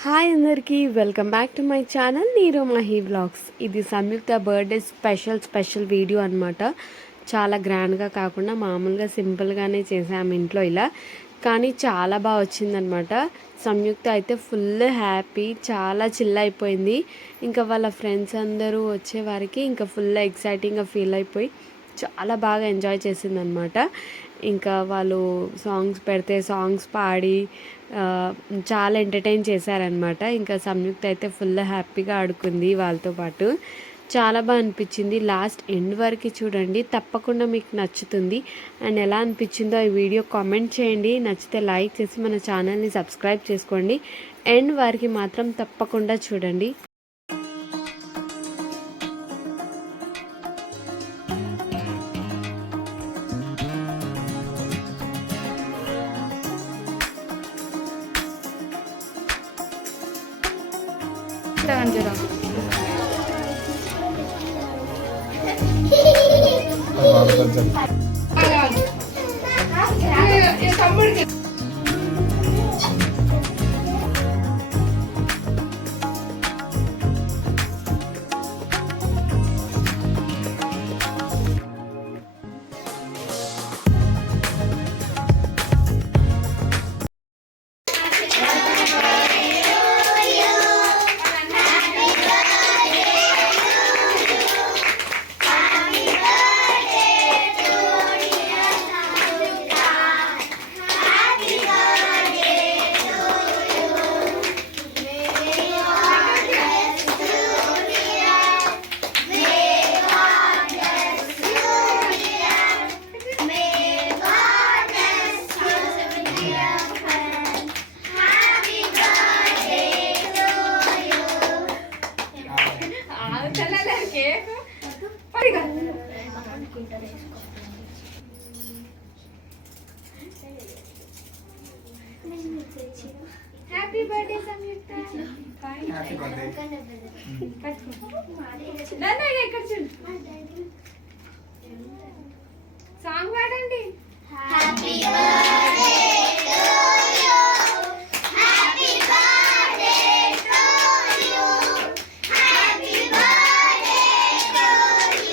Hi అందరికీ welcome back to my channel Neero Mahi vlogs. ఇది Samyuktha birthday special video అనమాట. చాలా గ్రాండ్గా కాకుండా మామూలుగా సింపుల్గానే చేసాము ఇంట్లో ఇలా. కానీ చాలా బాగా వచ్చిందనమాట. సంయుక్త అయితే ఫుల్ హ్యాపీ, చాలా చిల్ అయిపోయింది. ఇంకా వాళ్ళ ఫ్రెండ్స్ అందరూ వచ్చేవారికి ఇంకా ఫుల్ ఎక్సైటింగ్గా ఫీల్ అయిపోయి చాలా బాగా ఎంజాయ్ చేసిందనమాట. ఇంకా వాళ్ళు సాంగ్స్ పెడితే సాంగ్స్ పాడి చాలా ఎంటర్టైన్ చేశారనమాట. ఇంకా సంయుక్త అయితే ఫుల్ హ్యాపీగా ఆడుకుంది వాళ్ళతో పాటు. చాలా బాగా అనిపించింది. లాస్ట్ ఎండ్ వరకు చూడండి, తప్పకుండా మీకు నచ్చుతుంది. అండ్ ఎలా అనిపించిందో ఈ వీడియో కామెంట్ చేయండి. నచ్చితే లైక్ చేసి మన ఛానల్ని సబ్స్క్రైబ్ చేసుకోండి. ఎండ్ వరకు మాత్రం తప్పకుండా చూడండి. Happy birthday Samyukta. Happy birthday. నాన్న ఇక్కడ చూడు. సాంగ్ పాడండి. Happy birthday to you. Happy birthday to you. Happy birthday to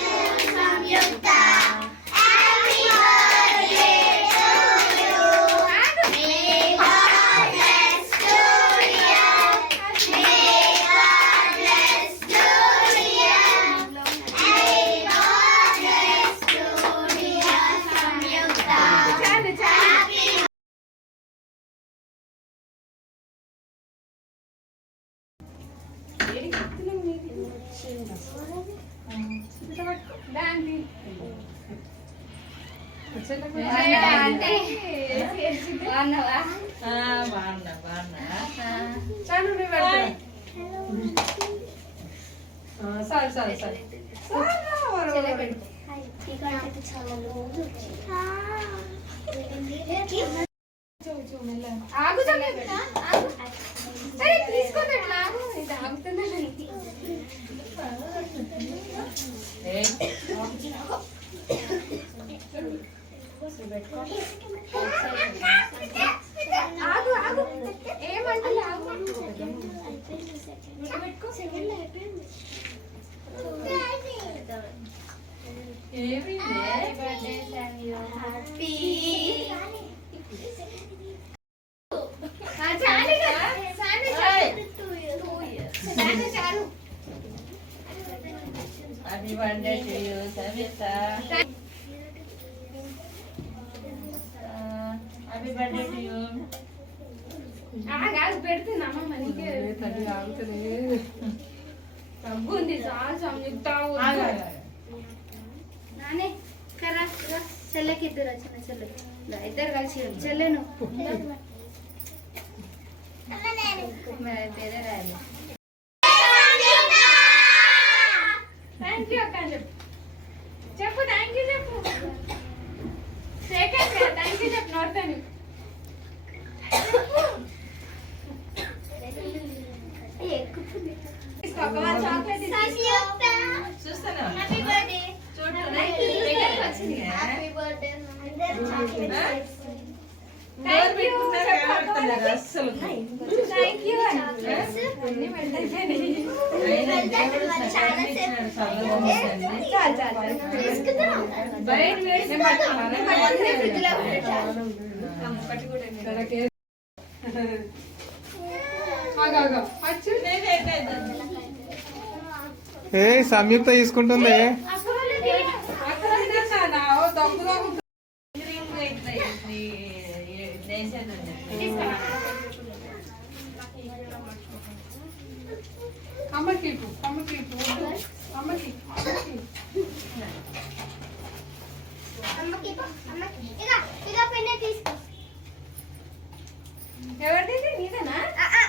you Samyukta. Happy birthday to you. May God bless Julia. May God bless Julia. May God bless Julia Samyukta. Happy Happy birthday to you, Savita. Happy birthday to you. పెడుతున్నామా మనకి తల్లి ఆగుతుంది. డబ్బు ఉంది చాలా సంయుక్త. నానే కరా చెల్లెకి ఇద్దరు వచ్చిన చెల్లె ఇద్దరు కలిసి చెల్లెను థ్యాంక్ యూ అక్క చెప్పు. థ్యాంక్ యూ చెప్పు. సెకండ్ థ్యాంక్ యూ చెప్పు. నోడతాను చూస్తాను. Happy birthday. చూడు. Happy birthday. Thank you. Thank you. అయినా దేవుడు సకాలం ఇచ్చినాడు, చల్లగా ఉందండి. ఏ సంయుక్త తీసుకుంటుంది. అమ్మకి పెన్నే తీసుకో. ఎవరిది నీదేనా? ఆ, ఆ.